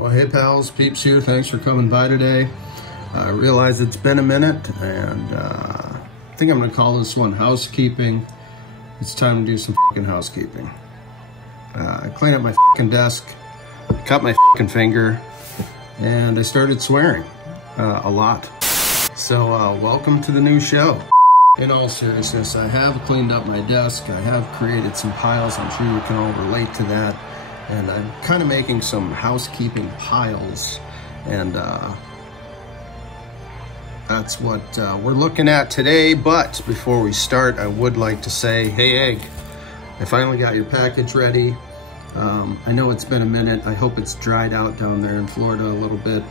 Well, hey pals, Peeps here. Thanks for coming by today. I realize it's been a minute, and I think I'm gonna call this one housekeeping. It's time to do some fucking housekeeping. I cleaned up my fucking desk, cut my fucking finger, and I started swearing a lot. So welcome to the new show. In all seriousness, I have cleaned up my desk. I have created some piles. I'm sure you can all relate to that. And I'm kind of making some housekeeping piles, and that's what we're looking at today. But before we start, I would like to say, hey Egg, I finally got your package ready. I know it's been a minute. I hope it's dried out down there in Florida a little bit,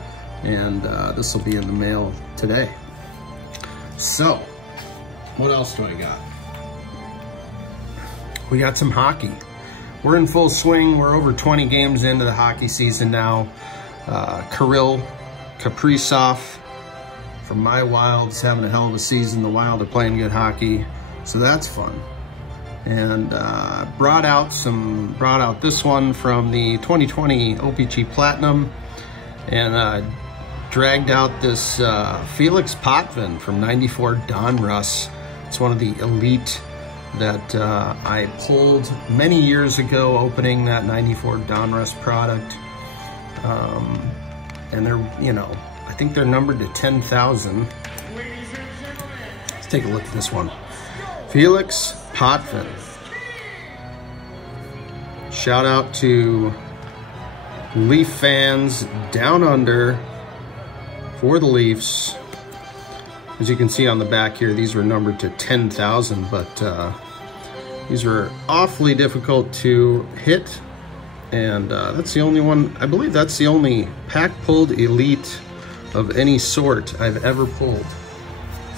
and this will be in the mail today. So, what else do I got? We got some hockey. We're in full swing. We're over 20 games into the hockey season now. Kirill Kaprizov from my Wild's having a hell of a season. The Wild are playing good hockey, so that's fun. And brought out this one from the 2020 OPG Platinum, and dragged out this Felix Potvin from '94 Donruss. It's one of the elite that I pulled many years ago opening that '94 Donruss product. And they're, you know, I think they're numbered to 10,000. Let's take a look at this one. Felix Potvin. Shout out to Leaf fans down under for the Leafs. As you can see on the back here, these were numbered to 10,000, but these were awfully difficult to hit. And that's the only one, I believe that's the only pack pulled elite of any sort I've ever pulled.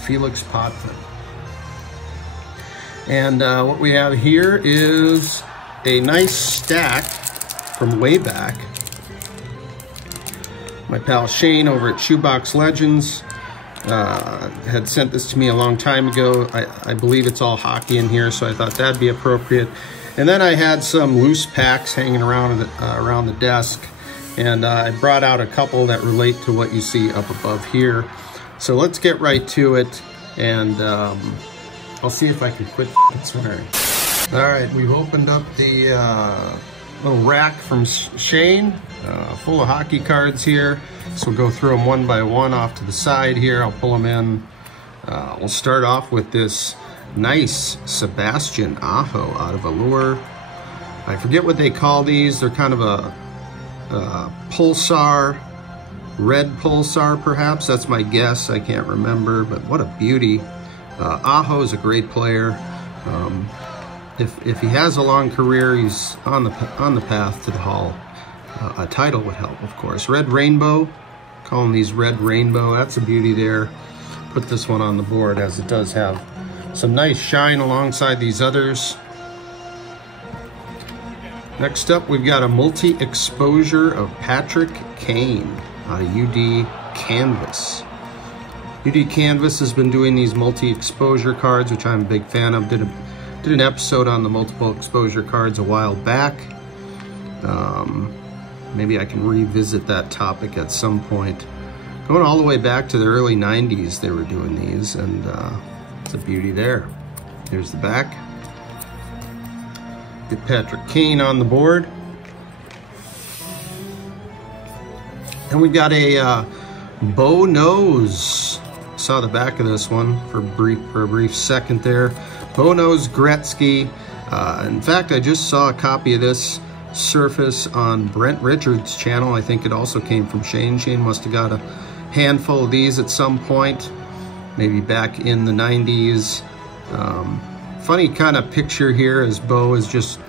Felix Potvin. And what we have here is a nice stack from way back. My pal Shane over at Shoebox Legends had sent this to me a long time ago. I believe it's all hockey in here, so I thought that'd be appropriate. And then I had some loose packs hanging around the desk, and I brought out a couple that relate to what you see up above here. So let's get right to it, and I'll see if I can quit swearing. All right, we've opened up the little rack from Shane, full of hockey cards here. So we'll go through them one by one off to the side here. I'll pull them in. We'll start off with this nice Sebastian Aho out of Allure. I forget what they call these. They're kind of a pulsar, red pulsar perhaps. That's my guess. I can't remember, but what a beauty. Aho is a great player. If he has a long career, he's on the path to the Hall. A title would help, of course. Red Rainbow, calling these Red Rainbow. That's a beauty there. Put this one on the board, as it does have some nice shine alongside these others. Next up, we've got a multi-exposure of Patrick Kane out of UD Canvas. UD Canvas has been doing these multi-exposure cards, which I'm a big fan of. Did an episode on the multiple exposure cards a while back. Maybe I can revisit that topic at some point. Going all the way back to the early 90s, they were doing these, and it's a beauty there. Here's the back. Get Patrick Kane on the board. And we got a Bo Nose. Saw the back of this one for a brief second there. Bo Nose Gretzky. In fact, I just saw a copy of this surface on Brent Richards' channel. I think it also came from Shane. Shane must have got a handful of these at some point, maybe back in the 90s. Funny kind of picture here as Bo is just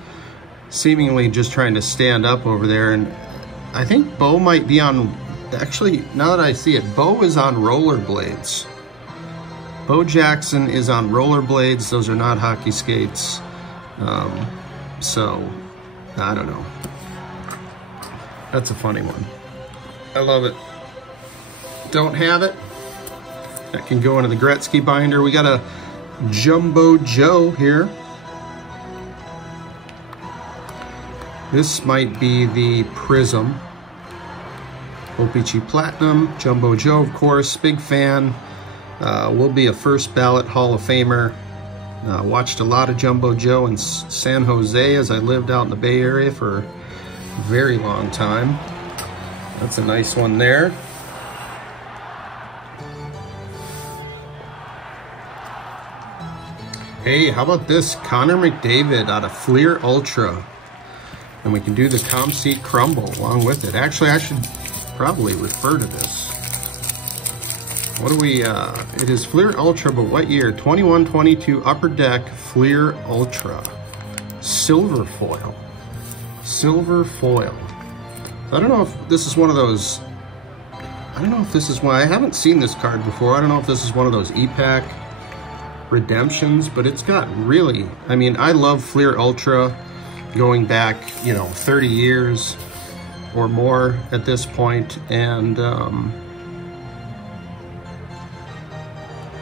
seemingly just trying to stand up over there, and I think Bo might be on, actually, now that I see it, Bo is on rollerblades. Bo Jackson is on rollerblades. Those are not hockey skates. So, I don't know. That's a funny one. I love it. Don't have it. That can go into the Gretzky binder. We got a Jumbo Joe here. This might be the Prism. OPC Platinum, Jumbo Joe, of course, big fan. Will be a first ballot Hall of Famer. Watched a lot of Jumbo Joe in San Jose as I lived out in the Bay Area for a very long time. That's a nice one there. Hey, how about this? Connor McDavid out of Fleer Ultra. And we can do the Comp Seat Crumble along with it. Actually, I should probably refer to this. What do we, it is Fleer Ultra, but what year? 21-22 Upper Deck Fleer Ultra. Silver foil. Silver foil. I don't know if this is one of those, I don't know if this is one, I haven't seen this card before. I don't know if this is one of those E-Pack redemptions, but it's got really, I mean, I love Fleer Ultra going back, you know, 30 years or more at this point, and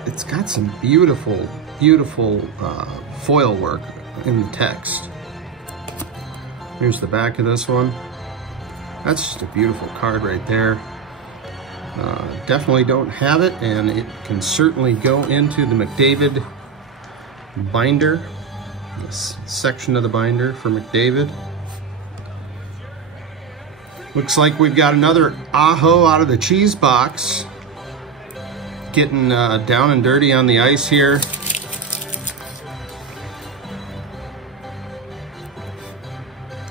it's got some beautiful, beautiful foil work in the text. Here's the back of this one. That's just a beautiful card right there. Definitely don't have it, and it can certainly go into the McDavid binder, this section of the binder for McDavid. Looks like we've got another Aho out of the cheese box. Getting down and dirty on the ice here.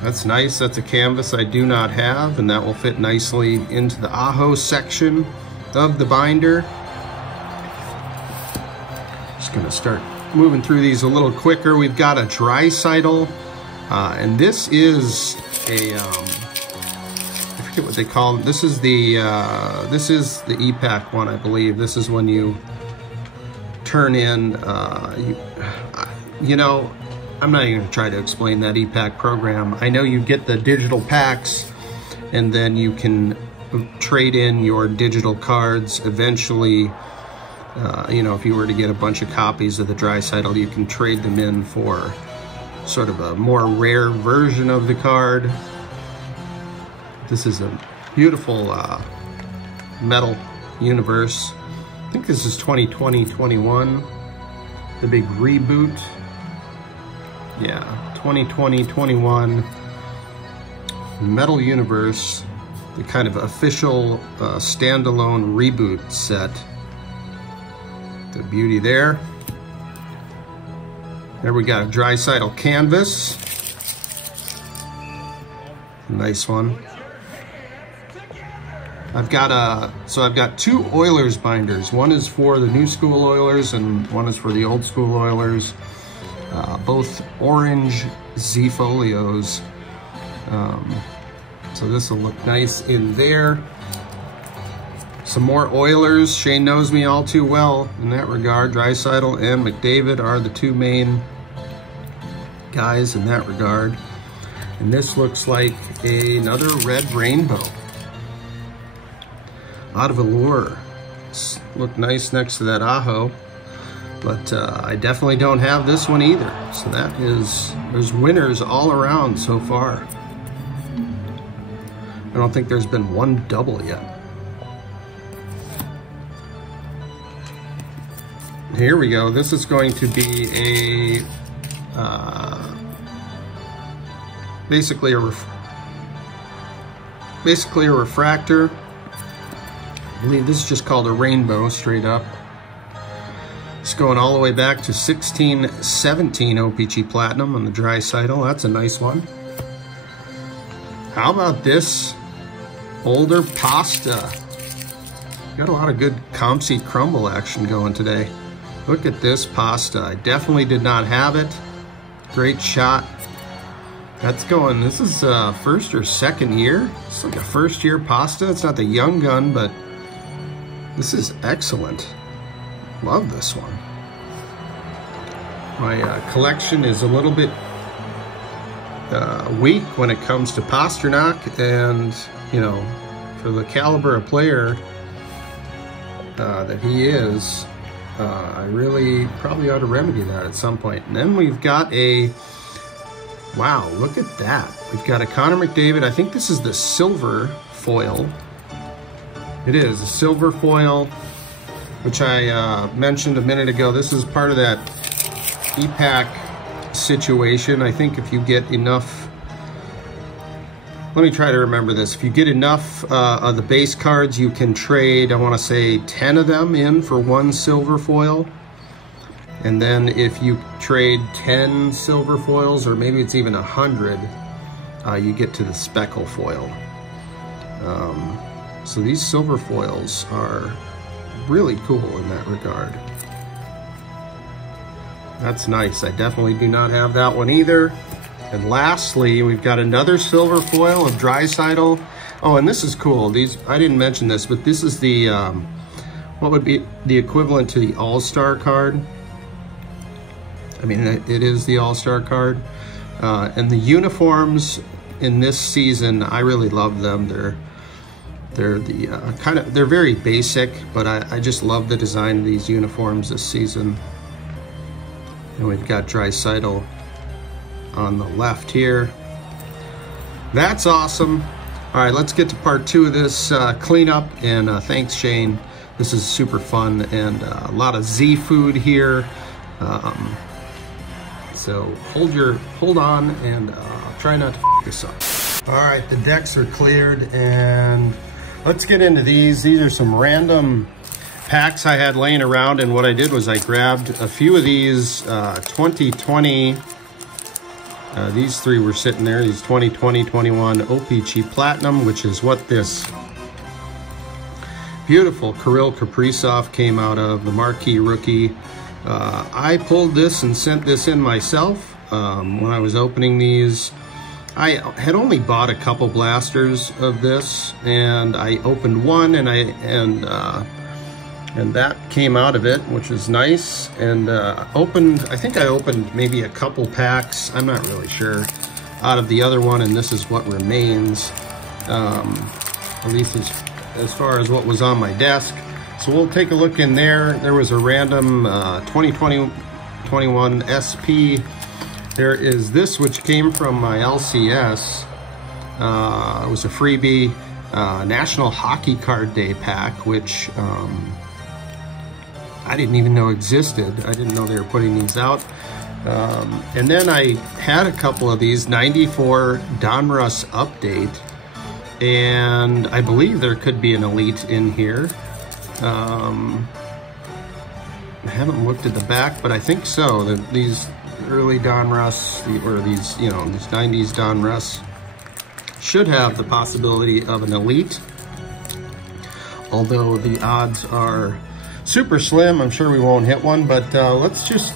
That's nice. That's a canvas I do not have, and that will fit nicely into the Aho section of the binder. Just gonna start moving through these a little quicker. We've got a Draisaitl, and this is a I forget what they call it. This is the E-Pack one, I believe. This is when you turn in, you know, I'm not even gonna try to explain that E-Pack program. I know you get the digital packs, and then you can trade in your digital cards eventually. You know, if you were to get a bunch of copies of the Draisaitl, you can trade them in for sort of a more rare version of the card. This is a beautiful metal universe. I think this is 2020-21, the big reboot. Yeah, 2020-21 Metal Universe, the kind of official standalone reboot set. The beauty there. There we got a Draisaitl canvas. Nice one. I've got two Oilers binders. One is for the new school Oilers and one is for the old school Oilers. Both orange Z folios. So this will look nice in there. Some more Oilers. Shane knows me all too well in that regard. Draisaitl and McDavid are the two main guys in that regard. And this looks like another red rainbow. Out of Allure. Look nice next to that Aho. But I definitely don't have this one either. So that is, there's winners all around so far. I don't think there's been one double yet. Here we go. This is going to be a basically a refractor. I believe this is just called a rainbow, straight up. It's going all the way back to 16-17 OPC Platinum on the Draisaitl. That's a nice one. How about this older pasta? Got a lot of good Comp Seat Crumble action going today. Look at this pasta. I definitely did not have it. Great shot. That's going, this is first or second year. It's like a first year pasta. It's not the young gun, but this is excellent. Love this one. My collection is a little bit weak when it comes to Pasternak, and you know, for the caliber of player that he is, I really probably ought to remedy that at some point. And then we've got a, wow, look at that. We've got a Connor McDavid. I think this is the silver foil It is a silver foil, which I mentioned a minute ago. This is part of that e-pack situation. I think if you get enough, let me try to remember this. If you get enough of the base cards, you can trade, I want to say 10 of them in for one silver foil. And then if you trade 10 silver foils, or maybe it's even 100, you get to the speckle foil. So these silver foils are really cool in that regard. That's nice. I definitely do not have that one either. And lastly, we've got another silver foil of Drysidle. Oh, and this is cool. These, I didn't mention this, but this is the, what would be the equivalent to the All-Star card. I mean, it is the All-Star card. And the uniforms in this season, I really love them. They're the they're very basic, but I just love the design of these uniforms this season. And we've got Drysidle on the left here. That's awesome. All right, let's get to part 2 of this cleanup. And thanks, Shane. This is super fun, and a lot of Z food here. So hold on, and try not to f this up. All right, the decks are cleared, and let's get into these. These are some random packs I had laying around, and what I did was I grabbed a few of these 2020. These 3 were sitting there. These 2020, 21 OPC Platinum, which is what this beautiful Kirill Kaprizov came out of, the marquee rookie. I pulled this and sent this in myself when I was opening these. I had only bought a couple blasters of this, and I opened one, and that came out of it, which is nice. And I think I opened maybe a couple packs, I'm not really sure, out of the other one, and this is what remains, at least as far as what was on my desk. So we'll take a look in there. There was a random 2020-21 SP. There is this, which came from my LCS. It was a freebie National Hockey Card Day pack, which I didn't even know existed. I didn't know they were putting these out. And then I had a couple of these 94 Donruss update, and I believe there could be an elite in here. I haven't looked at the back, but I think so. These early Donruss, or these, you know, these 90s Donruss should have the possibility of an elite, although the odds are super slim. I'm sure we won't hit one, but let's just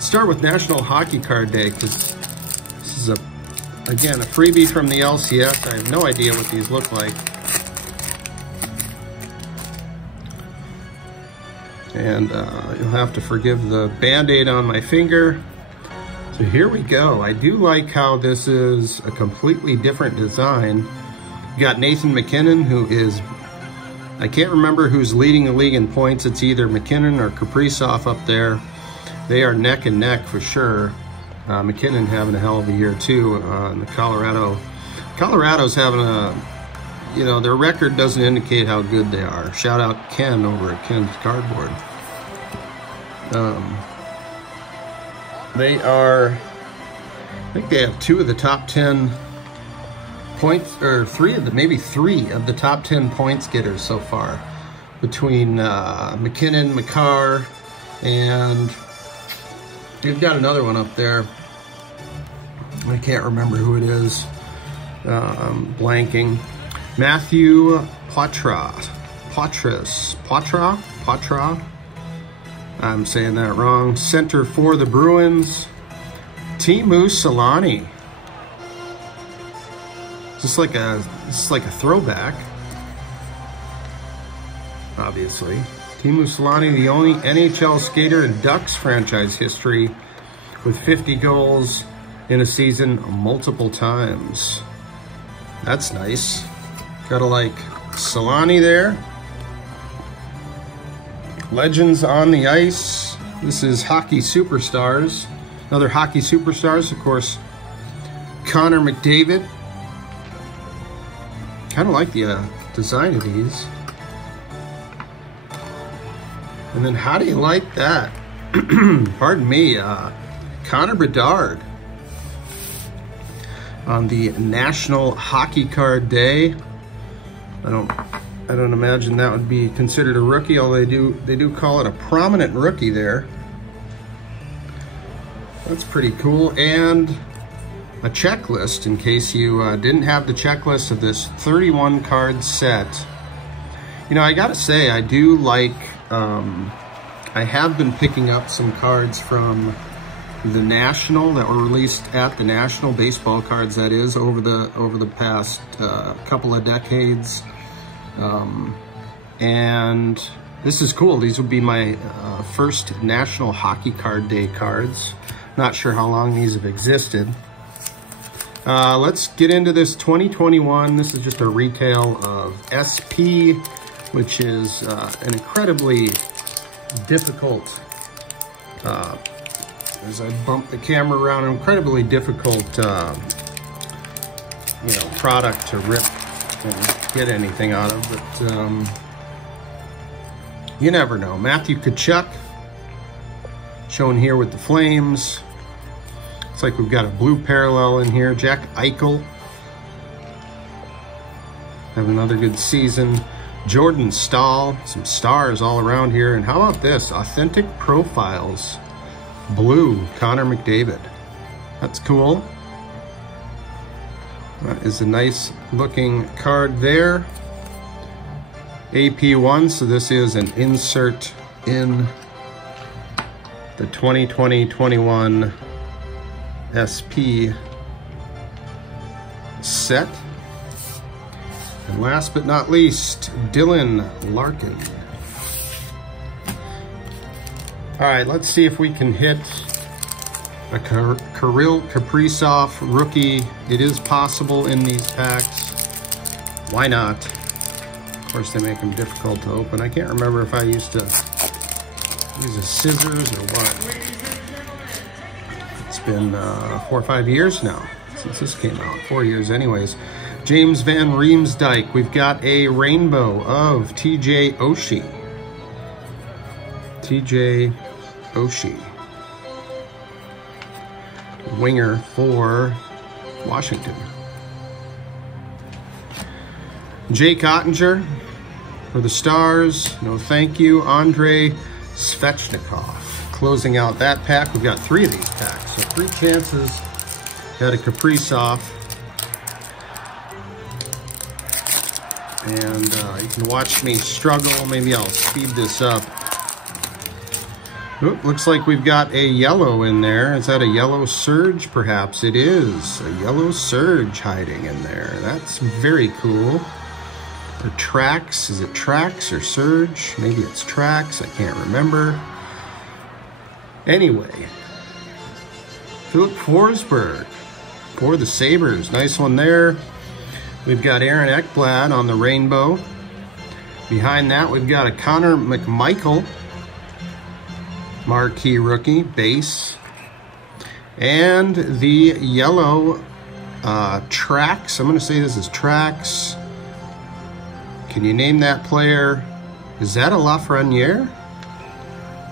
start with National Hockey Card Day, because this is again a freebie from the LCS. I have no idea what these look like. And you'll have to forgive the Band-Aid on my finger. So here we go. I do like how this is a completely different design. You got Nathan MacKinnon, who is, I can't remember who's leading the league in points. It's either MacKinnon or Kaprizov up there. They are neck and neck for sure. MacKinnon having a hell of a year too in the Colorado. Colorado's having a, you know, their record doesn't indicate how good they are. Shout out Ken over at Ken's Cardboard. They are, I think they have 2 of the top 10 points, or maybe three of the top 10 points getters so far, between MacKinnon, Makar, and you've got another one up there. I can't remember who it is. Blanking. Matthew Poitras. I'm saying that wrong. Center for the Bruins. Teemu Selanne. This is like a throwback. Obviously. Teemu Selanne, the only NHL skater in Ducks franchise history with 50 goals in a season multiple times. That's nice. Gotta like Selanne there. Legends on the ice. This is Hockey Superstars. Another Hockey Superstars, of course, Connor McDavid. Kind of like the design of these. And then how do you like that? Pardon me, Connor Bedard on the National Hockey Card Day. I don't imagine that would be considered a rookie, although they do call it a prominent rookie there. That's pretty cool. And a checklist in case you didn't have the checklist of this 31 card set. You know, I gotta say, I do like, I have been picking up some cards from the National that were released at the National, baseball cards that is, over the past couple of decades. And this is cool. These would be my first National Hockey Card Day cards. Not sure how long these have existed. Let's get into this 2021. This is just a retail of SP, which is an incredibly difficult, as I bump the camera around, an incredibly difficult, you know, product to rip and get anything out of, but you never know. Matthew Tkachuk, shown here with the Flames. Looks like we've got a blue parallel in here. Jack Eichel, have another good season. Jordan Stahl, some stars all around here. And how about this? Authentic Profiles, blue, Connor McDavid. That's cool. That is a nice looking card there. AP1, so this is an insert in the 2020-21 SP set. And last but not least, Dylan Larkin. All right, let's see if we can hit a Kirill Kaprizov rookie. It is possible in these packs. Why not? Of course, they make them difficult to open. I can't remember if I used to use a scissors or what. It's been 4 or 5 years now since this came out. 4 years anyways. James Van Riemsdyk. We've got a rainbow of TJ Oshie. TJ Oshie. Winger for Washington. Jake Ottinger for the Stars. No thank you. Andrei Svechnikov. Closing out that pack. We've got 3 of these packs. So 3 chances. Got a Kaprizov. And you can watch me struggle. Maybe I'll speed this up. Oop, looks like we've got a yellow in there. Is that a yellow surge? Perhaps it is. A yellow surge hiding in there. That's very cool. Or Trax. Is it Trax or Surge? Maybe it's Trax. I can't remember. Anyway. Philip Forsberg for the Sabres. Nice one there. We've got Aaron Ekblad on the rainbow. Behind that, we've got a Connor McMichael. Marquee rookie, base. And the yellow Trax. I'm going to say this is Trax. Can you name that player? Is that a Lafreniere?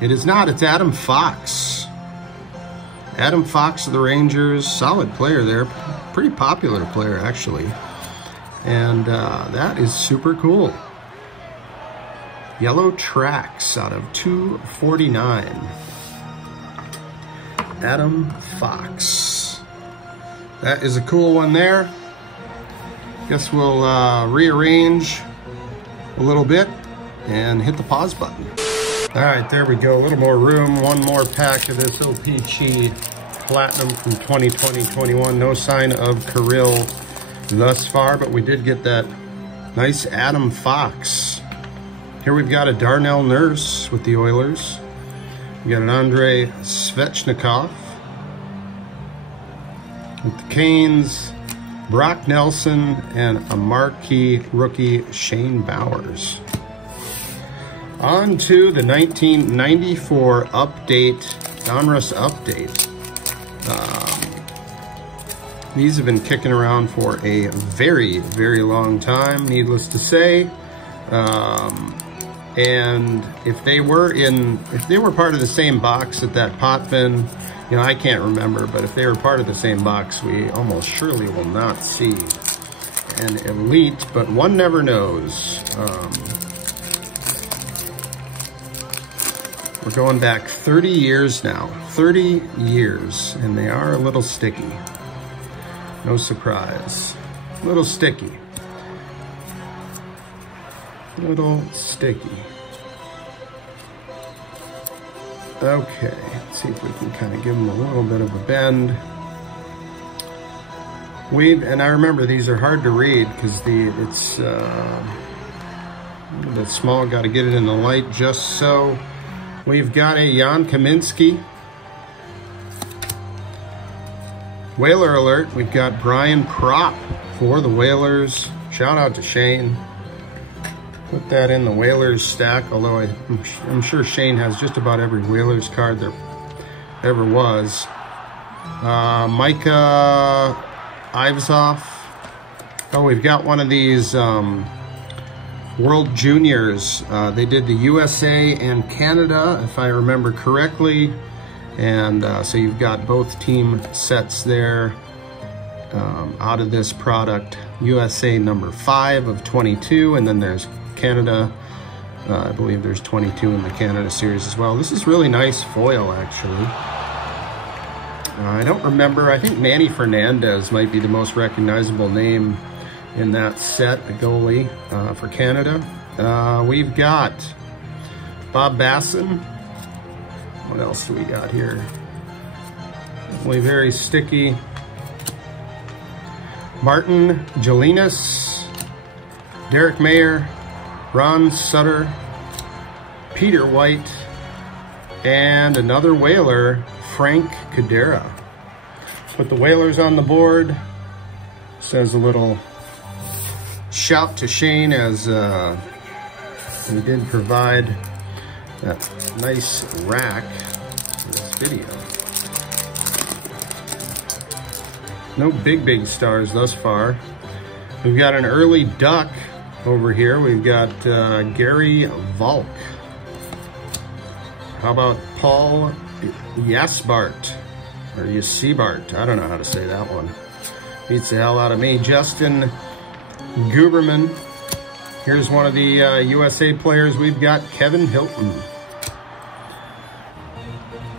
It is not. It's Adam Fox. Adam Fox of the Rangers. Solid player there. Pretty popular player, actually. And that is super cool. Yellow Trax out of 249. Adam Fox. That is a cool one there. Guess we'll rearrange a little bit and hit the pause button. All right, there we go. A little more room. One more pack of this OPC Platinum from 2020-21. No sign of Kirill thus far, but we did get that nice Adam Fox. Here we've got a Darnell Nurse with the Oilers. We got an Andrei Svechnikov with the Canes, Brock Nelson, and a marquee rookie, Shane Bowers. On to the 1994 update, Donruss update. These have been kicking around for a very, very long time, needless to say. And if they were part of the same box at that pot bin, you know, I can't remember, but if they were part of the same box, we almost surely will not see an Elite, but one never knows. We're going back 30 years now, 30 years, and they are a little sticky. No surprise. A little sticky. Little sticky. Okay, let's see if we can kind of give them a little bit of a bend. And I remember these are hard to read because it's a little bit small, got to get it in the light just so. We've got a Jan Kaminsky. Whaler alert, we've got Brian Propp for the Whalers. Shout out to Shane. Put that in the Whalers stack, although I'm sure Shane has just about every Whalers card there ever was. Micah Ivesov. Oh, we've got one of these World Juniors. They did the USA and Canada, if I remember correctly. And so you've got both team sets there out of this product. USA number 5 of 22, and then there's Canada. I believe there's 22 in the Canada series as well. This is really nice foil, actually. I don't remember. I think Manny Fernandez might be the most recognizable name in that set, a goalie for Canada. We've got Bob Basson. What else do we got here? Definitely very sticky. Martin Jelinas, Derek Mayer, Ron Sutter, Peter White, and another Whaler, Frank Cadera. Put the Whalers on the board. Says a little shout to Shane as he did provide that nice rack for this video. No big stars thus far. We've got an early duck over here. We've got Gary Valk. How about Paul Jasbart, or Jasbart? I don't know how to say that one. Beats the hell out of me. Justin Guberman. Here's one of the USA players. We've got Kevin Hilton.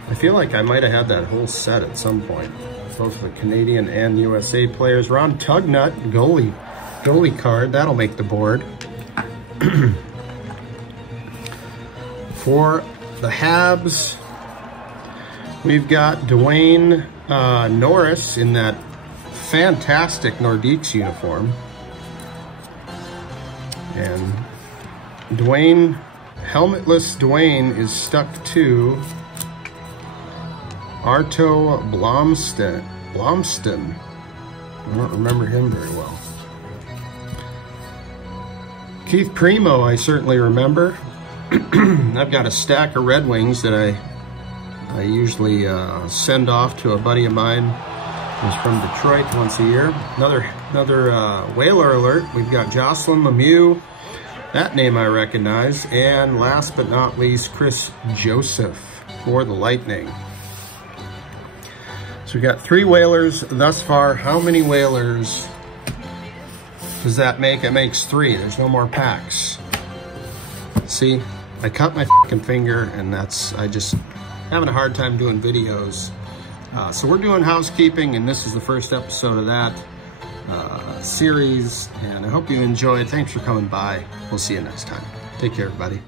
I feel like I might have had that whole set at some point. Both the Canadian and USA players. Ron Tugnut, goalie card. That'll make the board. For the Habs, we've got Dwayne Norris in that fantastic Nordiques uniform. And Dwayne, helmetless Dwayne, is stuck to Arto Blomsten. I don't remember him very well. Keith Primo, I certainly remember. I've got a stack of Red Wings that I usually send off to a buddy of mine who's from Detroit once a year. Another Whaler alert. We've got Jocelyn Lemieux. That name I recognize. And last but not least, Chris Joseph for the Lightning. So we've got 3 Whalers thus far. How many Whalers does that make? It makes 3. There's no more packs. See, I cut my fucking finger, and I just having a hard time doing videos. So we're doing housekeeping, and this is the first episode of that series, and I hope you enjoyed. Thanks for coming by. We'll see you next time. Take care, everybody.